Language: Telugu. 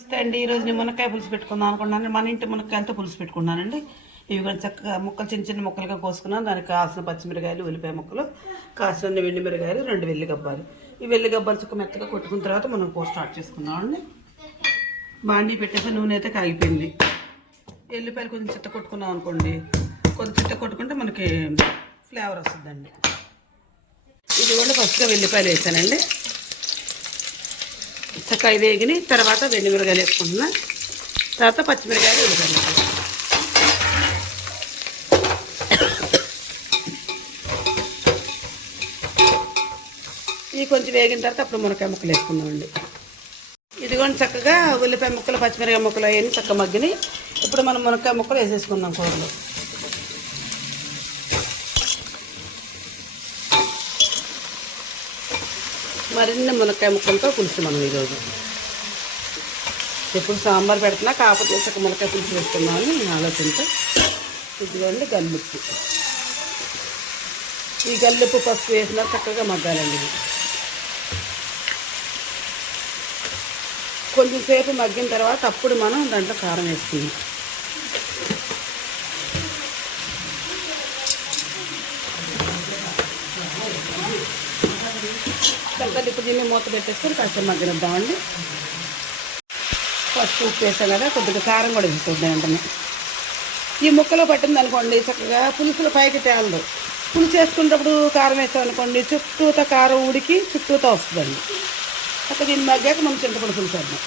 నమస్తే అండి. ఈరోజు నేను మునక్కాయ పులుసు పెట్టుకుందాం అనుకున్నాను. మన ఇంటి మునక్కాయలతో పులుసు పెట్టుకున్నానండి. ఇవి కొంచెం చక్కగా ముక్కలు చిన్న చిన్న ముక్కలుగా కోసుకున్నాను. దానికి కాసిన పచ్చిమిరకాయలు, ఉల్లిపాయ ముక్కలు, కాసిన వెండి మిరకాయలు, 2 వెల్లిగబ్బాలు. ఈ వెల్లిగబ్బాలు చుక్క మెత్తగా కొట్టుకున్న తర్వాత మనం కూర స్టార్ట్ చేసుకుందామండి. బాండీ పెట్టేసి నూనె అయితే కాగిపోయింది. ఎల్లిపాయలు కొంచెం చిట్ట కొట్టుకున్నాం అనుకోండి, కొంచెం చిట్ట కొట్టుకుంటే మనకి ఫ్లేవర్ వస్తుందండి. ఇది కూడా ఫస్ట్గా వెల్లిపాయలు వేసానండి. చక్కగా వేగిని తర్వాత వెండిమిరకాయలు వేసుకుంటున్నా. తర్వాత పచ్చిమిరకాయలు, ఉల్లిపాయలు. ఇవి కొంచెం వేగిన తర్వాత అప్పుడు మునక్కాయ ముక్కలు వేసుకుందామండి. ఇదిగోండి చక్కగా ఉల్లిపాయ ముక్కలు, పచ్చిమిరకాయ ముక్కలు అవన్నీ చక్కగా మగ్గిని. ఇప్పుడు మనం మునక్కాయ ముక్కలు వేసేసుకుందాం కూరలో. మరిన్ని మునక్కాయ ముక్కలతో పులుసు మనం ఈరోజు ఎప్పుడు సాంబార్ పెడుతున్నా, కాకపోతే చక్క మునక్కాయ పులుసు వేసుకున్నామని నేను ఆలోచనతో. ఇదిగోండి గల్లుప్పు. ఈ గల్లుప్పు పసుపు వేసినా చక్కగా మగ్గాలండి. ఇది కొంచెం సేపు మగ్గిన తర్వాత అప్పుడు మనం దాంట్లో కారం వేసుకుందాం. చక్కగా ఇప్పుడు దీన్ని మూత పెట్టేసుకొని కాస్త మగ్గనిద్దామండి. ఫస్ట్ ఉప్పు వేసాం కదా, కొద్దిగా కారం కూడా వేసుకుంటాం వెంటనే. ఈ ముక్కలో పట్టింది అనుకోండి చక్కగా పులుసులో పైకి తేలదు. పులుసు వేసుకునేటప్పుడు కారం వేసాం అనుకోండి, చుట్టూతో కారం ఉడికి చుట్టూతో వస్తుందండి. అక్కడ దీన్ని మగ్గాక మనం చింతపండు పులుసు వేద్దాం.